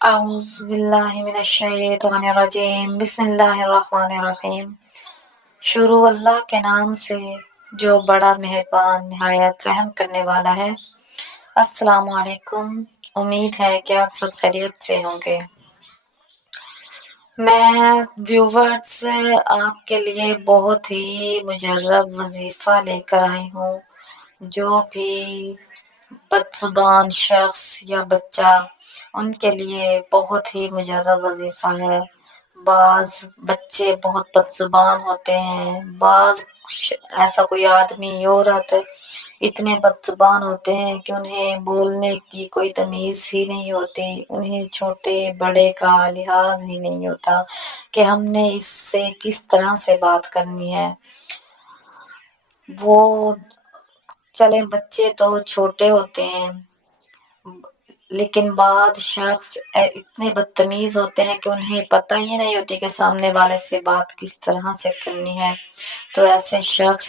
اعوذ باللہ من الشیطان الرجیم بسم اللہ الرحمن الرحیم۔ شروع اللہ کے نام سے جو بڑا مہربان نہایت رحم کرنے والا ہے۔ السلام علیکم، امید ہے کہ آپ سب خیریت سے ہوں گے۔ میں ویورز آپ کے لیے بہت ہی مجرب وظیفہ لے کر آئی ہوں۔ جو بھی بدزبان شخص یا بچہ، ان کے لیے بہت ہی مجرب وظیفہ ہے۔ بعض بچے بہت بدزبان ہوتے ہیں، بعض ایسا کوئی آدمی عورت اتنے بدزبان ہوتے ہیں کہ انہیں بولنے کی کوئی تمیز ہی نہیں ہوتی، انہیں چھوٹے بڑے کا لحاظ ہی نہیں ہوتا کہ ہم نے اس سے کس طرح سے بات کرنی ہے۔ وہ چلے بچے تو چھوٹے ہوتے ہیں، لیکن بعض شخص اتنے بدتمیز ہوتے ہیں کہ انہیں پتہ ہی نہیں ہوتی کہ سامنے والے سے بات کس طرح سے کرنی ہے۔ تو ایسے شخص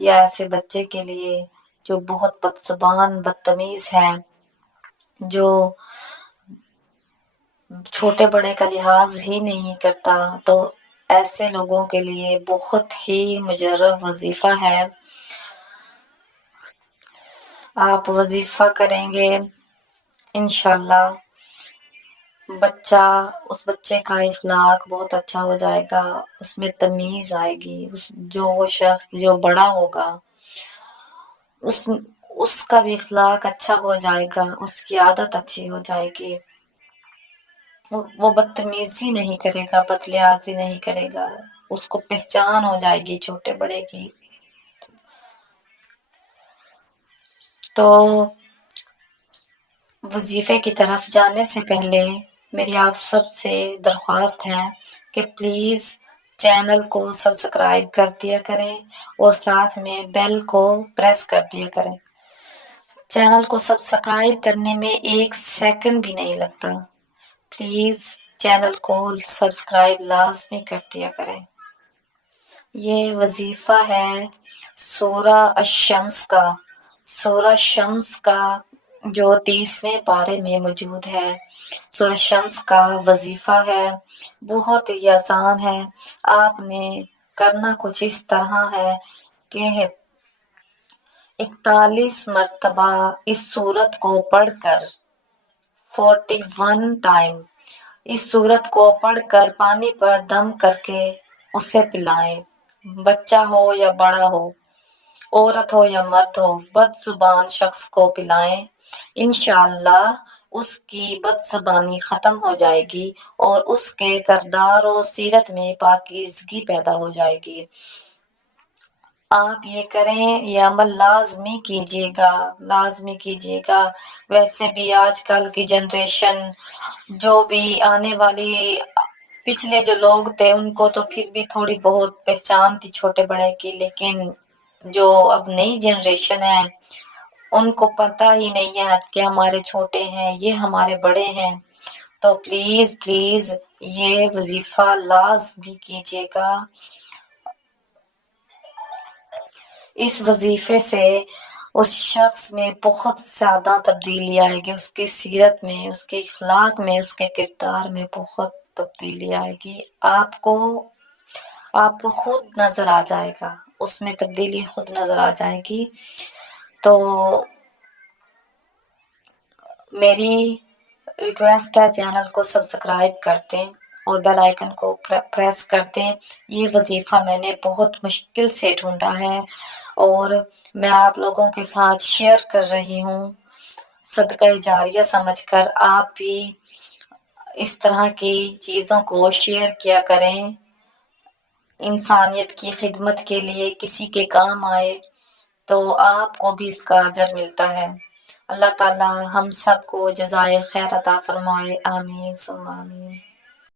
یا ایسے بچے کے لیے جو بہت بدزبان بدتمیز ہے، جو چھوٹے بڑے کا لحاظ ہی نہیں کرتا، تو ایسے لوگوں کے لیے بہت ہی مجرب وظیفہ ہے۔ آپ وظیفہ کریں گے انشاءاللہ اس بچے کا اخلاق بہت اچھا ہو جائے گا، اس میں تمیز آئے گی، وہ شخص جو بڑا ہوگا اس کا بھی اخلاق اچھا ہو جائے گا، اس کی عادت اچھی ہو جائے گی، وہ بدتمیزی نہیں کرے گا، بدلحاظی نہیں کرے گا، اس کو پہچان ہو جائے گی چھوٹے بڑے کی۔ تو وظیفے کی طرف جانے سے پہلے میری آپ سب سے درخواست ہے کہ پلیز چینل کو سبسکرائب کر دیا کریں اور ساتھ میں بیل کو پریس کر دیا کریں۔ چینل کو سبسکرائب کرنے میں 1 سیکنڈ بھی نہیں لگتا، پلیز چینل کو سبسکرائب لازمی کر دیا کریں۔ یہ وظیفہ ہے سورہ الشمس کا۔ سورہ الشمس کا جو 30ویں پارے میں موجود ہے، سورہ الشمس کا وظیفہ ہے، بہت ہی آسان ہے۔ آپ نے کرنا کچھ اس طرح ہے کہ 41 مرتبہ اس سورت کو پڑھ کر 41 ٹائم اس سورت کو پڑھ کر پانی پر دم کر کے اسے پلائیں، بچہ ہو یا بڑا ہو، عورت ہو یا مرد ہو، بدزبان شخص کو پلائیں۔ انشاءاللہ اس کی بدزبانی ختم ہو جائے گی اور اس کے کردار و سیرت میں پاکیزگی پیدا ہو جائے گی۔ آپ یہ کریں، یہ عمل لازمی کیجیے گا، لازمی کیجیے گا۔ ویسے بھی آج کل کی جنریشن، جو بھی آنے والی پچھلے جو لوگ تھے ان کو تو پھر بھی تھوڑی بہت پہچان تھی چھوٹے بڑے کی، لیکن جو اب نئی جنریشن ہے ان کو پتہ ہی نہیں ہے کہ ہمارے چھوٹے ہیں، یہ ہمارے بڑے ہیں۔ تو پلیز یہ وظیفہ لازمی کیجیے گا۔ اس وظیفے سے اس شخص میں بہت زیادہ تبدیلی آئے گی، اس کی سیرت میں، اس کے اخلاق میں، اس کے کردار میں بہت تبدیلی آئے گی۔ آپ کو خود نظر آ جائے گا، اس میں تبدیلی خود نظر آ جائے گی۔ تو میری ریکویسٹ ہے چینل کو سبسکرائب کر دیں اور بیل آئیکن کو پریس کر دیں۔ یہ وظیفہ میں نے بہت مشکل سے ڈھونڈا ہے اور میں آپ لوگوں کے ساتھ شیئر کر رہی ہوں، صدقہ جاریہ سمجھ کر۔ آپ بھی اس طرح کی چیزوں کو شیئر کیا کریں، انسانیت کی خدمت کے لیے کسی کے کام آئے تو آپ کو بھی اس کا اجر ملتا ہے۔ اللہ تعالی ہم سب کو جزائے خیر عطا فرمائے، آمین ثم آمین۔